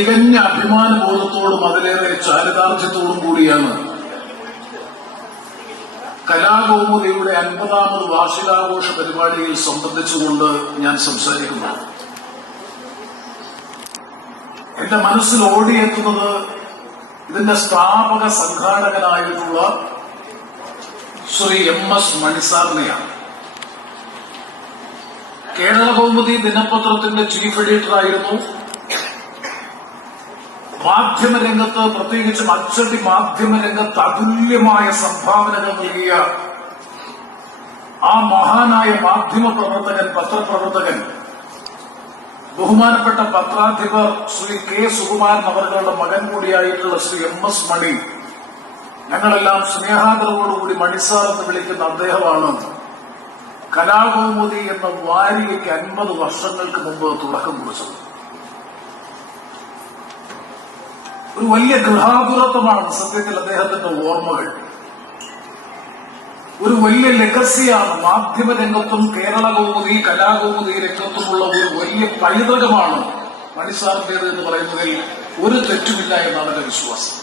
തികഞ്ഞ അഭിമാനബോധത്തോടും അതിലേറെ ചാരിതാർത്ഥ്യത്തോടും കൂടിയാണ് കലാകൗമുദിയുടെ 50ാമത് വാർഷികാഘോഷ പരിപാടിയിൽ സംബന്ധിച്ചുകൊണ്ട് ഞാൻ സംസാരിക്കുന്നു. എന്റെ മനസ്സിൽ ഓടിയെത്തുന്നത് ഇതിന്റെ സ്ഥാപക സംഘാടകനായിട്ടുള്ള ശ്രീ MS മണിസാറിനെയാണ്. കേരള കൗമുദി ദിനപത്രത്തിന്റെ ചീഫ് എഡിറ്ററായിരുന്നു. മാധ്യമരംഗത്ത്, പ്രത്യേകിച്ചും അച്ചടി മാധ്യമരംഗത്ത് അതുല്യമായ സംഭാവനകൾ നൽകിയ ആ മഹാനായ മാധ്യമ പ്രവർത്തകൻ, പത്രപ്രവർത്തകൻ, ബഹുമാനപ്പെട്ട പത്രാധിപർ ശ്രീ K. സുകുമാരൻ അവരുടെ മകൻ കൂടിയായിട്ടുള്ള ശ്രീ MS മണി, ഞങ്ങളെല്ലാം സ്നേഹാദരവോടുകൂടി മണിസാർ എന്ന് വിളിക്കുന്ന അദ്ദേഹമാണ് കലാകൗമുദി എന്ന വാരികയ്ക്ക് 50 വർഷങ്ങൾക്ക് മുമ്പ് തുടക്കം കുറിച്ചത്. ഒരു വലിയ ഗൃഹാതുരത്വമാണ് സത്യത്തിൽ അദ്ദേഹത്തിന്റെ ഓർമ്മകൾ. ഒരു വലിയ ലെഗസിയാണ് മാധ്യമരംഗത്തും കേരള കൗമുദി, കലാകൗമുദി രംഗത്തുമുള്ള ഒരു വലിയ പൈതൃകമാണ് മണിസാറിന്റേത് എന്ന് പറയുന്നതിൽ ഒരു തെറ്റുമില്ല എന്നാണ് എന്റെ വിശ്വാസം.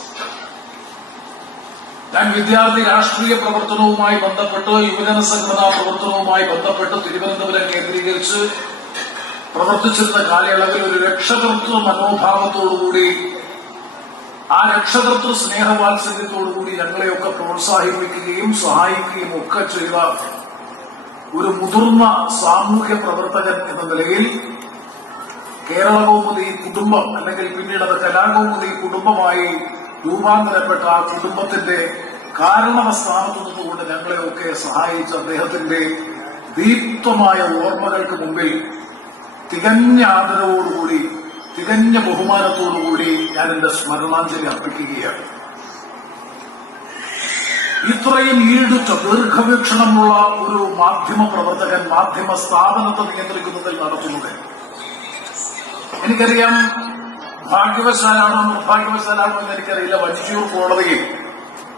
ഞാൻ വിദ്യാർത്ഥി രാഷ്ട്രീയ പ്രവർത്തനവുമായി ബന്ധപ്പെട്ട്, യുവജന സംഘടനാ പ്രവർത്തനവുമായി ബന്ധപ്പെട്ട് തിരുവനന്തപുരം കേന്ദ്രീകരിച്ച് പ്രവർത്തിച്ചിരുന്ന കാലയളവിൽ ഒരു രക്ഷകർത്തൃ മനോഭാവത്തോടുകൂടി, ആ രക്ഷകർത്തൃ സ്നേഹവാത്സല്യത്തോടുകൂടി ഞങ്ങളെയൊക്കെ പ്രോത്സാഹിപ്പിക്കുകയും സഹായിക്കുകയും ഒക്കെ ചെയ്ത ഒരു മുതിർന്ന സാമൂഹ്യ പ്രവർത്തകൻ എന്ന നിലയിൽ കേരള കൗമുദി കുടുംബം, അല്ലെങ്കിൽ പിന്നീട് അത് കലാകൗമുദി കുടുംബമായി രൂപാന്തരപ്പെട്ട ആ കുടുംബത്തിന്റെ കാരണസ്ഥാനത്തു നിന്നുകൊണ്ട് ഞങ്ങളെയൊക്കെ സഹായിച്ച അദ്ദേഹത്തിന്റെ ദീപ്തമായ ഓർമ്മകൾക്ക് മുമ്പിൽ തികഞ്ഞ ആദരവോടുകൂടി, തികഞ്ഞ ബഹുമാനത്തോടുകൂടി ഞാൻ എന്റെ സ്മരണാഞ്ജലി അർപ്പിക്കുകയാണ്. ഇത്രയും ഈടുറ്റ ദീർഘവീക്ഷണമുള്ള ഒരു മാധ്യമ പ്രവർത്തകൻ മാധ്യമ സ്ഥാപനത്തെ നിയന്ത്രിക്കുന്നതിൽ നടത്തുന്നത്, എനിക്കറിയാം, ഭാഗ്യവശാലാണോ നിർഭാഗ്യവശാലാണോ എന്ന് എനിക്കറിയില്ല, വഞ്ചിയൂർ കോടതിയിൽ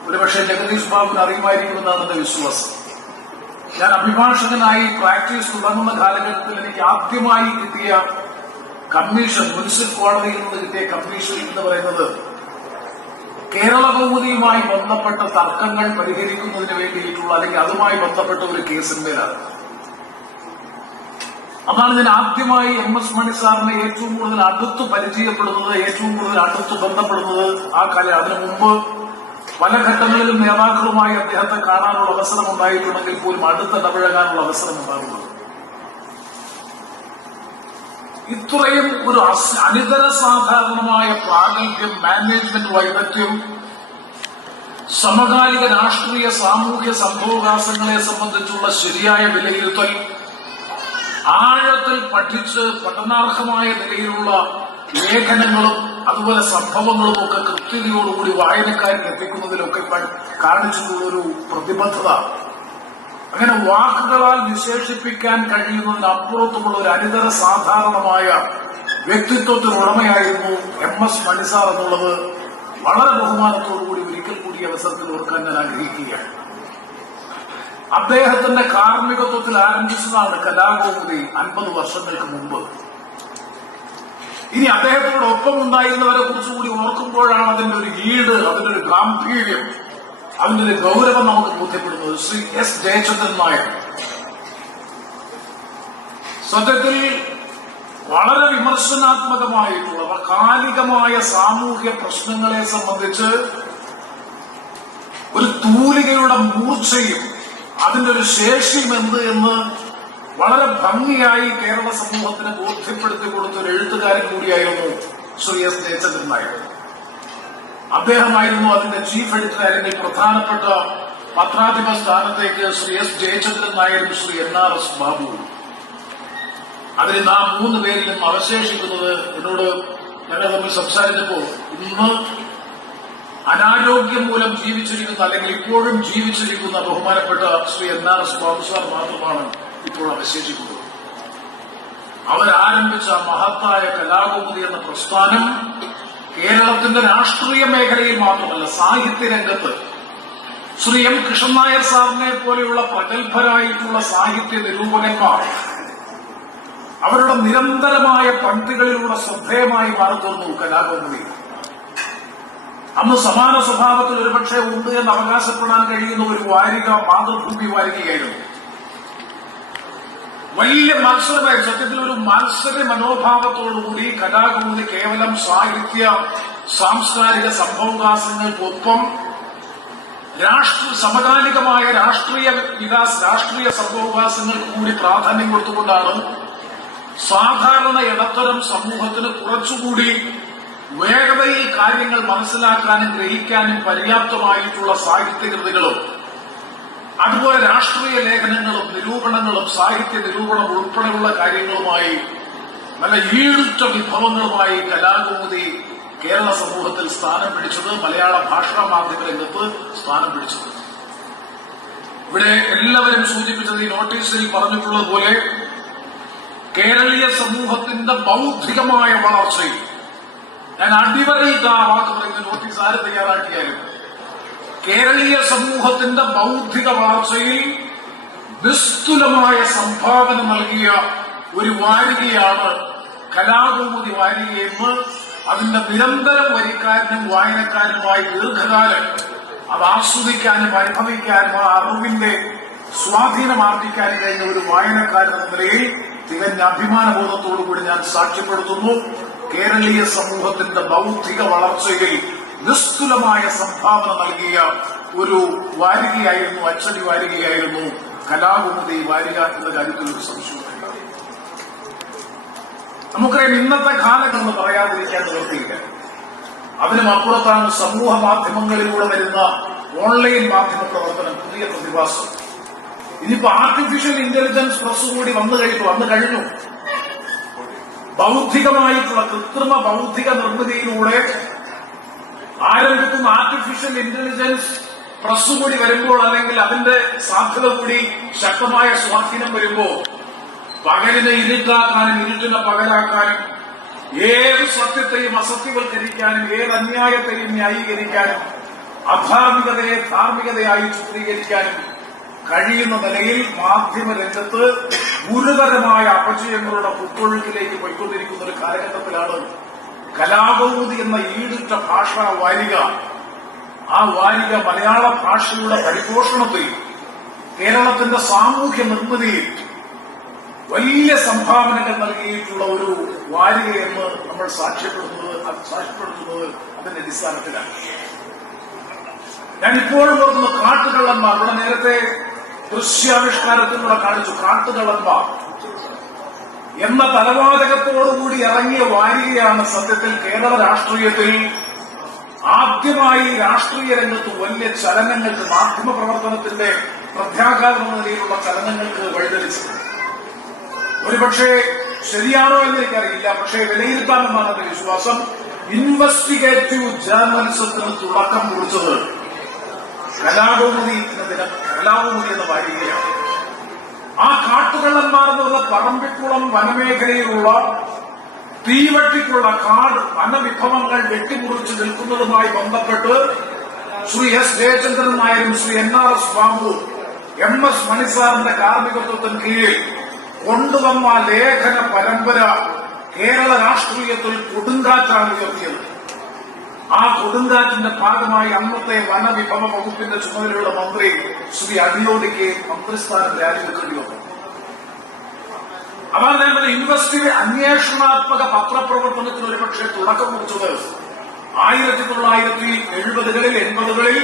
ഒരുപക്ഷെ ജഗദീഷ് ബാബുവിന് അറിയുമായിരിക്കുമെന്നാണ് എന്റെ വിശ്വാസം. ഞാൻ അഭിഭാഷകനായി പ്രാക്ടീസ് തുടങ്ങുന്ന കാലഘട്ടത്തിൽ എനിക്ക് ആദ്യമായി കിട്ടിയ കമ്മീഷൻ, മുനിസിപ്പൽ കോടതിയിൽ നിന്ന് കിട്ടിയ കമ്മീഷൻ എന്ന് പറയുന്നത് കേരള കൗമുദിയുമായി ബന്ധപ്പെട്ട തർക്കങ്ങൾ പരിഹരിക്കുന്നതിന് വേണ്ടിയിട്ടുള്ള, അല്ലെങ്കിൽ അതുമായി ബന്ധപ്പെട്ട ഒരു കേസിന്മേലാണ്. അതാണ് ഞാൻ ആദ്യമായി MS മണിസാറിനെ ഏറ്റവും കൂടുതൽ അടുത്ത് പരിചയപ്പെടുന്നത്, ഏറ്റവും കൂടുതൽ അടുത്ത് ബന്ധപ്പെടുന്നത് ആ കാലം. അതിനു മുമ്പ് പല ഘട്ടങ്ങളിലും നേതാക്കളുമായി അദ്ദേഹത്തെ കാണാനുള്ള അവസരം ഉണ്ടായിട്ടുണ്ടെങ്കിൽ പോലും അടുത്തിടപഴകാനുള്ള അവസരം ഉണ്ടാകുന്നത്. ഇത്രയും ഒരു അനിതര സാധാരണമായ പ്രാഗൽഭ്യം, മാനേജ്മെന്റ് വൈദഗ്ധ്യം, സമകാലിക രാഷ്ട്രീയ സാമൂഹ്യ സംഭവവികാസങ്ങളെ സംബന്ധിച്ചുള്ള ശരിയായ വിലയിരുത്തൽ, ആഴത്തിൽ പഠിച്ച് പഠനാർഹമായ നിലയിലുള്ള ലേഖനങ്ങളും അതുപോലെ സംഭവങ്ങളും ഒക്കെ കൃത്യതയോടുകൂടി വായനക്കാർക്ക് എത്തിക്കുന്നതിലൊക്കെ കാണിച്ചിട്ടുള്ള ഒരു പ്രതിബദ്ധത, അങ്ങനെ വാക്കുകളാൽ വിശേഷിപ്പിക്കാൻ കഴിയുന്നതിനപ്പുറത്തുമുള്ള ഒരു അനിതര സാധാരണമായ വ്യക്തിത്വത്തിനുടമയായിരുന്നു MS മണിസാർ എന്നുള്ളത് വളരെ ബഹുമാനത്തോടുകൂടി ഒരിക്കൽ കൂടി അവസരത്തിൽ ഓർക്കാൻ ഞാൻ ആഗ്രഹിക്കുകയാണ്. അദ്ദേഹത്തിന്റെ കാർമ്മികത്വത്തിൽ ആരംഭിച്ചതാണ് കലാകൗമുദി 50 വർഷങ്ങൾക്ക് മുമ്പ്. ഇനി അദ്ദേഹത്തോടൊപ്പം ഉണ്ടായിരുന്നവരെ കുറിച്ചുകൂടി ഓർക്കുമ്പോഴാണ് അതിന്റെ ഒരു ഈട്, അതിന്റെ ഒരു ഗാംഭീര്യം, അതിന്റെ ഒരു ഗൗരവം നമുക്ക് ബോധ്യപ്പെടുന്നത്. ശ്രീ S. ജയചന്ദ്രൻ നായർ സത്യത്തിൽ വളരെ വിമർശനാത്മകമായിട്ടുള്ള കാലികമായ സാമൂഹ്യ പ്രശ്നങ്ങളെ സംബന്ധിച്ച് ഒരു തൂലികയുടെ മൂർച്ചയും അതിന്റെ ഒരു ശേഷിയും എന്ത് എന്ന് വളരെ ഭംഗിയായി കേരള സമൂഹത്തിന് ബോധ്യപ്പെടുത്തി കൊടുത്ത ഒരു എഴുത്തുകാരൻ കൂടിയായിരുന്നു ശ്രീ S. ജയചന്ദ്രൻ നായർ. അദ്ദേഹമായിരുന്നു അതിന്റെ ചീഫ് എഡിറ്റർ. അല്ലെങ്കിൽ പ്രധാനപ്പെട്ട പത്രാധിപ സ്ഥാനത്തേക്ക് ശ്രീ S. ജയചന്ദ്രൻ നായരും ശ്രീ NRS ബാബുവും. അതിൽ നാം 3 പേരിലും അവശേഷിക്കുന്നത്, എന്നോട് ഞങ്ങൾ തമ്മിൽ സംസാരിച്ചപ്പോൾ, ഇന്ന് അനാരോഗ്യം മൂലം ജീവിച്ചിരിക്കുന്ന, അല്ലെങ്കിൽ ഇപ്പോഴും ജീവിച്ചിരിക്കുന്ന ബഹുമാനപ്പെട്ട ശ്രീ NRS ബാബു സാർ മാത്രമാണ് ഇപ്പോൾ അവശേഷിക്കുന്നത്. അവരാരംഭിച്ച മഹത്തായ കലാകൗമുദി എന്ന പ്രസ്ഥാനം കേരളത്തിന്റെ രാഷ്ട്രീയ മേഖലയിൽ മാത്രമല്ല, സാഹിത്യരംഗത്ത് ശ്രീ M. കൃഷ്ണൻ നായർ സാറിനെ പോലെയുള്ള പ്രഗത്ഭരായിട്ടുള്ള സാഹിത്യ നിരൂപകന്മാർ അവരുടെ നിരന്തരമായ പങ്ക്തികളിലൂടെ ശ്രദ്ധേയമായി മാറിത്തീർന്നു കലാകൗമുദി. അന്ന് സമാന സ്വഭാവത്തിൽ ഒരുപക്ഷെ ഉണ്ട് എന്ന് അവകാശപ്പെടാൻ കഴിയുന്ന ഒരു വാരിക മാതൃഭൂമി വാരികയായിരുന്നു. വലിയ മത്സരമായി, സത്യത്തിൽ ഒരു മത്സര മനോഭാവത്തോടുകൂടി കലാകൗമുദി കേവലം സാഹിത്യ സാംസ്കാരിക സംഭവവികാസങ്ങൾക്കൊപ്പം സമകാലികമായ രാഷ്ട്രീയ സംഭവവികാസങ്ങൾക്ക് കൂടി പ്രാധാന്യം കൊടുത്തുകൊണ്ടാണ് സാധാരണ ഇടത്തരം സമൂഹത്തിന് കുറച്ചുകൂടി വേഗതയിൽ കാര്യങ്ങൾ മനസ്സിലാക്കാനും ഗ്രഹിക്കാനും പര്യാപ്തമായിട്ടുള്ള സാഹിത്യകൃതികളും അതുപോലെ രാഷ്ട്രീയ ലേഖനങ്ങളും നിരൂപണങ്ങളും സാഹിത്യ നിരൂപണം ഉൾപ്പെടെയുള്ള കാര്യങ്ങളുമായി നല്ല ഈടുറ്റ വിഭവങ്ങളുമായി കലാകൗമുദി കേരള സമൂഹത്തിൽ സ്ഥാനം പിടിച്ചത്, മലയാള ഭാഷാ മാധ്യമ രംഗത്ത് സ്ഥാനം പിടിച്ചത്. ഇവിടെ എല്ലാവരും സൂചിപ്പിച്ചത്, ഈ നോട്ടീസിൽ പറഞ്ഞിട്ടുള്ളതുപോലെ കേരളീയ സമൂഹത്തിന്റെ ബൗദ്ധികമായ വളർച്ചയിൽ, ഞാൻ അടിവരയിട്ട ആ വാക്ക് പറയുന്ന നോട്ടീസ് ആര് തയ്യാറാക്കിയാലും, കേരളീയ സമൂഹത്തിന്റെ ബൗദ്ധിക വളർച്ചയിൽ നിസ്തുലമായ സംഭാവന നൽകിയ ഒരു വാരികയാണ് കലാകൗമുദി വാരികയെന്ന് അതിന്റെ നിരന്തരം വരിക്കാരനും വായനക്കാരനുമായി ദീർഘകാലം അത് ആസ്വദിക്കാനും അനുഭവിക്കാനും ആ അറിവിന്റെ സ്വാധീനം ആർജിക്കാനും കഴിഞ്ഞ ഒരു വായനക്കാരൻ എന്ന നിലയിൽ തികഞ്ഞ അഭിമാനബോധത്തോടുകൂടി ഞാൻ സാക്ഷ്യപ്പെടുത്തുന്നു. കേരളീയ സമൂഹത്തിന്റെ ബൗദ്ധിക വളർച്ചയിൽ നിസ്തുലമായ സംഭാവന നൽകിയ ഒരു വാരികയായിരുന്നു, അച്ചടി വാരികയായിരുന്നു കലാകൗമുദി വാരിക എന്ന കാര്യത്തിൽ ഒരു സംശയമില്ല. നമുക്കറിയാം, ഇന്നത്തെ കാലങ്ങളെന്ന് പറയാതിരിക്കാൻ നിവർത്തിയില്ല. അതിനും അപ്പുറത്താണ് സമൂഹ മാധ്യമങ്ങളിലൂടെ വരുന്ന ഓൺലൈൻ മാധ്യമ പ്രവർത്തനം, പുതിയ പ്രതിഭാസം. ഇനിയിപ്പോ ആർട്ടിഫിഷ്യൽ ഇന്റലിജൻസ് പ്ലസ് കൂടി വന്നു കഴിഞ്ഞു. ബൗദ്ധികമായിട്ടുള്ള കൃത്രിമ ബൗദ്ധിക നിർമ്മിതിയിലൂടെ ആരംഭിക്കുന്ന ആർട്ടിഫിഷ്യൽ ഇന്റലിജൻസ് പ്രസ് കൂടി വരുമ്പോൾ, അല്ലെങ്കിൽ അതിന്റെ സാധ്യത കൂടി ശക്തമായ സ്വാധീനം വരുമ്പോൾ, പകലിനെ ഇരുട്ടാക്കാനും ഇരുട്ടിനെ പകലാക്കാനും, ഏത് സത്യത്തെയും അസത്യവൽക്കരിക്കാനും, ഏത് അന്യായത്തെയും ന്യായീകരിക്കാനും, അധാർമികതയെ ധാർമ്മികതയായി ചിത്രീകരിക്കാനും കഴിയുന്ന നിലയിൽ മാധ്യമരംഗത്ത് ഗുരുതരമായ അപജയങ്ങളുടെ കുത്തൊഴുക്കിലേക്ക് പോയിക്കൊണ്ടിരിക്കുന്ന ഒരു കാലഘട്ടത്തിലാണ് കലാകൗമുദി എന്ന ഈടുറ്റ ഭാഷാ വാരിക. ആ വാരിക മലയാള ഭാഷയുടെ പരിപോഷണത്തിൽ, കേരളത്തിന്റെ സാമൂഹ്യ നിർമ്മിതിയിൽ വലിയ സംഭാവനകൾ നൽകിയിട്ടുള്ള ഒരു വാരികയെന്ന് നമ്മൾ സാക്ഷ്യപ്പെടുത്തുന്നത് അതിന്റെ അടിസ്ഥാനത്തിലാണ്. ഞാൻ ഇപ്പോഴും ഓർക്കുന്ന കാട്ടുകള്ളന്മാർ, ഇവിടെ നേരത്തെ ദൃശ്യാവിഷ്കാരത്തിലൂടെ കാണിച്ചു, കാട്ടുകള്ളന്മാർ എന്ന തലവാചകത്തോടുകൂടി ഇറങ്ങിയ വാരികയാണ് സത്യത്തിൽ കേരള രാഷ്ട്രീയത്തിൽ ആദ്യമായി രാഷ്ട്രീയ രംഗത്ത് വലിയ ചലനങ്ങൾക്ക്, മാധ്യമ പ്രവർത്തനത്തിന്റെ പ്രത്യാഘാതം എന്ന നിലയിലുള്ള ചലനങ്ങൾക്ക് വഴിതെളിച്ചത്. ഒരുപക്ഷെ ശരിയാണോ എന്ന് എനിക്കറിയില്ല, പക്ഷേ വിലയിരുത്താമെന്നാണ് എന്റെ വിശ്വാസം. ഇൻവെസ്റ്റിഗേറ്റീവ് ജേർണലിസത്തിന് തുടക്കം കുറിച്ചത് കലാകൗമുദി എന്ന വാരികയാണ്. ആ കാട്ടുകള്ളന്മാർ എന്ന് പറഞ്ഞ പറമ്പിക്കുളം വനമേഖലയിലുള്ള തീവട്ടിക്കുള്ള കാട് വനവിഭവങ്ങൾ വെട്ടിമുറിച്ച് നിൽക്കുന്നതുമായി ബന്ധപ്പെട്ട് ശ്രീ എസ് ജയചന്ദ്രൻ നായരും ശ്രീ NRS ബാബു, MS മണിസാറിന്റെ കാർമ്മികത്വത്തിന് കീഴിൽ കൊണ്ടുവന്ന ലേഖന പരമ്പര കേരള രാഷ്ട്രീയത്തിൽ കൊടുങ്കാറ്റാണ് ഉയർത്തിയത്. ആ കൊടുങ്കാറ്റിന്റെ ഭാഗമായി അന്നത്തെ വനവിഭവ വകുപ്പിന്റെ ചുമതലയുള്ള മന്ത്രി ശ്രീ അടിയോടിക്ക് മന്ത്രിസ്ഥാനം രാജിവെക്കേണ്ടി വന്നു. അവർ നമ്മൾ അന്വേഷണാത്മക പത്രപ്രവർത്തനത്തിന് ഒരുപക്ഷെ തുടക്കം കുറിച്ചത് 1970-കളിൽ 80-കളിൽ